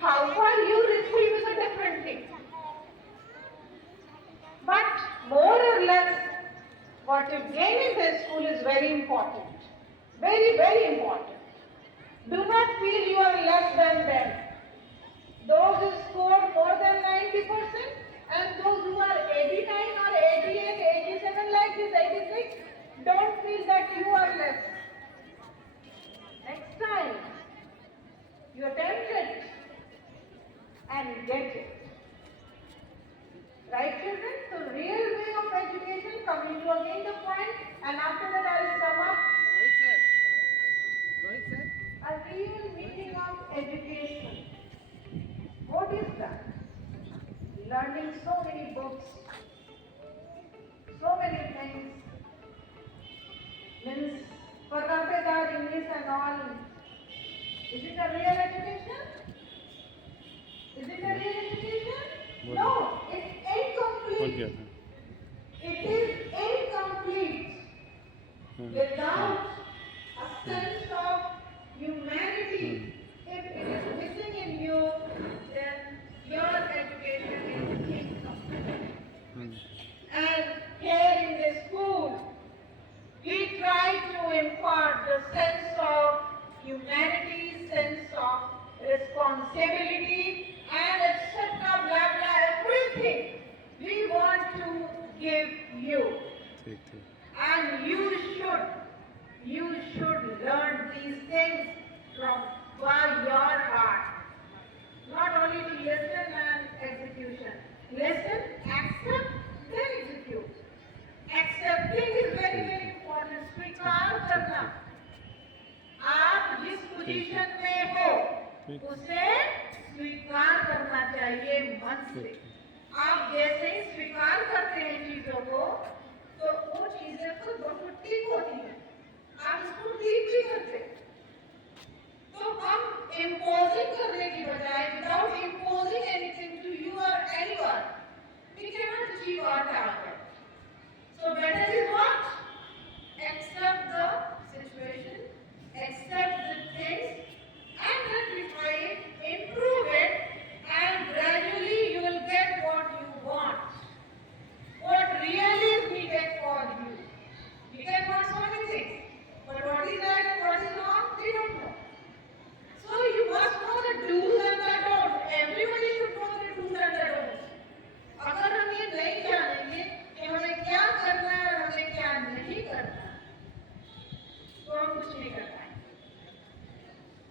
How far you receive is a different thing. But more or less, what you gain in the school is very important. Very, very important. Do not feel you are less than them. Those who scored more than 90% and those who are 89 or 88, 87 like this, 86, don't feel that you are less. Next time, you attempt it and get it. Right, children? So, real way of education, coming to again the point, and after that I will sum up. A real meaning of education. What is that? Learning so many books, so many things, means Parapedar, English and all. Is it a real education? Is it a real education? No, it's incomplete. It is incomplete without a sense of humanity. If it is missing in you, then your education is incomplete. And here in the school, we try to impart the sense of humanity, sense of responsibility, and etc. blah blah everything we want to give you. And you should learn these things by your heart. Not only to listen and execution. Listen, accept, then execute. Accepting is very, very important. स्वीकार करना. आप जिस position में हो, उसे स्वीकार करना चाहिए मन से. आप जैसे ही स्वीकार करते हैं चीजों को, तो वो चीजें तो बहुत ठीक होती हैं. आप इसको ठीक भी करते. तो हम imposing करने की बजाय, without imposing anything to you or anyone, we cannot achieve our target. So better is what? Accept the situation, accept the things, and rectify it, improve it, and gradually you will get what you want. What really is needed for you. We can want so many things, but what is right and what is wrong, we don't know. So you must know the do's and the don'ts. Everybody should know the do's and the don'ts. अगर हम ये नहीं जानेंगे कि हमें क्या करना है और हमें क्या नहीं करना, तो हम कुछ नहीं कर पाएंगे.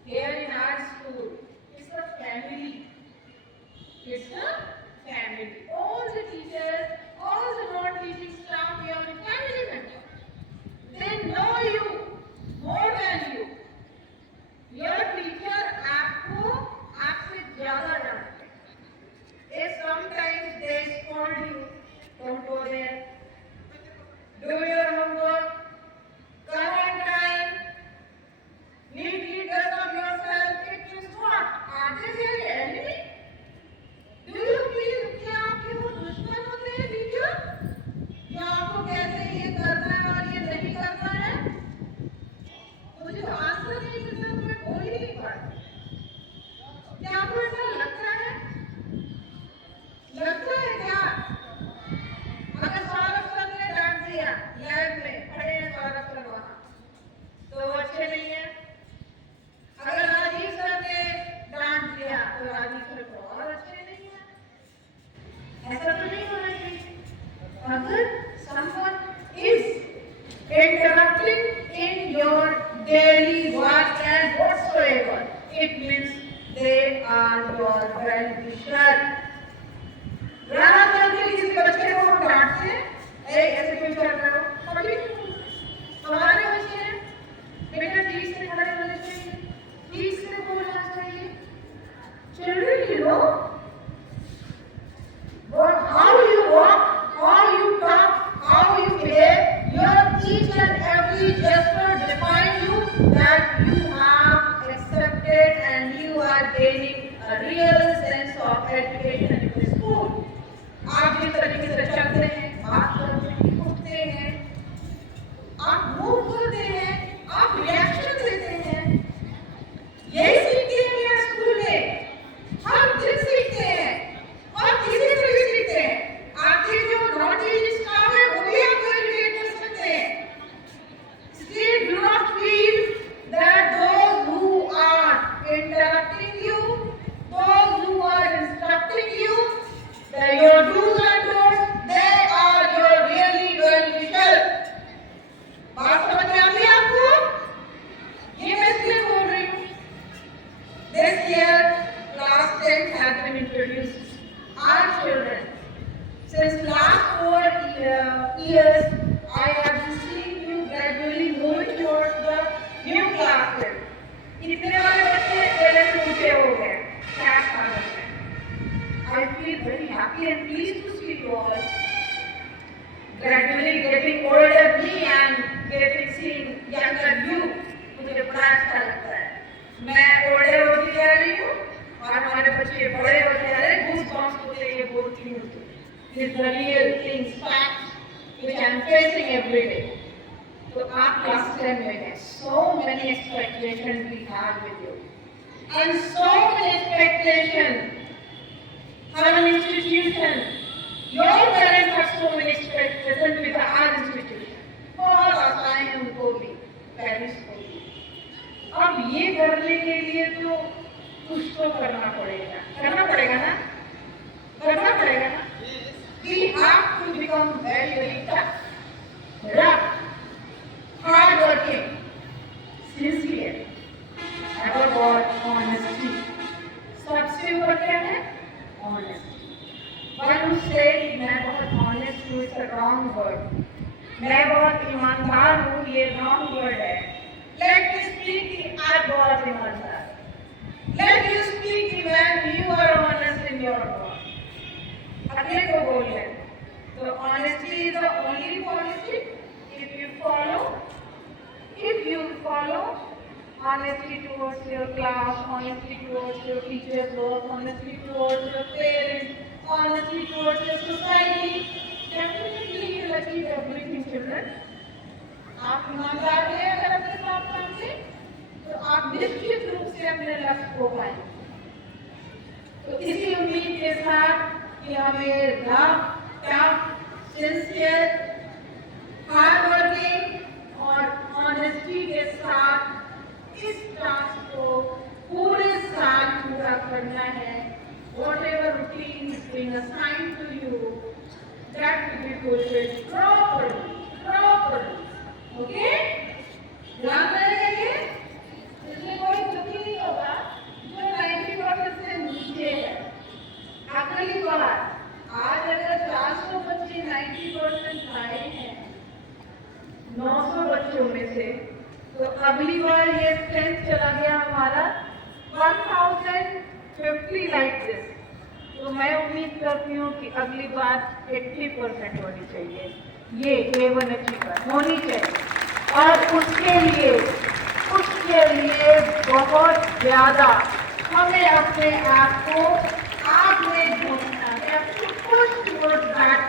Here in our school, it's a family. It's a family. All the teachers, all the non-teaching staff, we are a family member. They know you more than you. Your teacher आपको आपसे ज़्यादा जानते हैं. If sometimes they scold you, don't go there. Do your homework. Come on time. Neatly dress up yourself. It means what? Are they your enemy? Do you feel कि आपके वो दुश्मन होते हैं teacher? कि आपको कैसे ये करना है और ये नहीं करना है? मुझे तो आंसर नहीं मिलता तो मैं बोल ही नहीं पाती. क्या आपको ऐसा लगता है? लगता है क्या? अगर सौरभ सर ने डांट दिया लैब में, खड़े हैं सौरभ सर वहाँ, तो वो अच्छे नहीं है. अगर राजीव सर ने डांट दिया तो राजीव सर बहुत अच्छे नहीं है. ऐसा तो नहीं होना चाहिए. अगर someone is interrupting in your daily work and whatsoever, it means they are your well-wisher. Rana sir के किसी बच्चे को डांटते हैं, ऐसे क्यों कर रहे हो? कभी क्यों? हमारे बच्चे हैं, बेटा ठीक से खड़े होना चाहिए, ठीक से बोलना चाहिए. Children, you know how you walk, how you talk, how you behave, your each and every gesture define you, that you have accepted and you are gaining a real sense of education in the school. आप जिस तरीके से चलते हैं, बात करते हैं, उठते हैं, आप मूव करते हैं, आप रिएक्शन देते हैं, यही सीखते हैं यहाँ स्कूल में. year, class 10 has been introduced. Our children, since last 4 years, I have been seeing you gradually moving towards the new classes. इतने वाले बच्चे पहले से ऊंचे हो गए, क्या समझ में? I feel very happy and pleased to see you all gradually getting older me and getting seen younger you. मुझे बड़ा अच्छा लगता है। मैं ओल्डर होती जा रही हूँ और हमारे बच्चे बड़े होते जा रहे हैं। Goosebumps होते ये बोलती हूँ तो these are real things, facts which I am facing every day. तो आप क्लास 10 में हैं। So many expectations we have with you and so many expectations. Our institution, your parents have so many expectations with our institution. बहुत आसान है उनको भी, parents को भी। अब ये करने के लिए तो कुछ तो करना पड़ेगा ना? करना पड़ेगा ना? We have to become very, very tough, rough, hardworking, sincere, above all, honesty. सबसे ऊपर क्या है? Honesty. One who says मैं बहुत honest हूँ, it's a wrong word. मैं बहुत ईमानदार हूँ, ये wrong word है. Let me speak कि आप बहुत ईमानदार. Let you speak कि when you are honest in your word. अपने को बोलिए. So honesty is the only policy. If you follow honesty towards your class, honesty towards your teachers, honesty towards your parents, honesty towards your society, definitely you will achieve everything, children. आप ईमानदार हैं अगर अपने साथ से, तो आप निश्चित रूप से अपने लक्ष्य को पाएंगे। तो इसी उम्मीद के साथ कि हमें रफ, टफ, सिंसियर, हार्डवर्किंग और ऑनेस्टी के साथ इस टास्क को पूरे साल पूरा करना है। Whatever routine is being assigned to you, that will be fulfilled properly. Okay? ध्यान रखिए, इसमें कोई दुखी नहीं होगा जो 90% से नीचे है। अगली बार आज अगर 400 बच्चे 90% आए हैं 900 बच्चों में से, तो अगली बार ये स्ट्रेंथ चला गया हमारा 1050 लाइक दिस। तो मैं उम्मीद करती हूँ कि अगली बार 80% होनी चाहिए, ये A1 अचीवर होनी चाहिए। और उसके लिए बहुत ज़्यादा हमें अपने आप को आगे बढ़ना है, पुश टुवर्ड्स दैट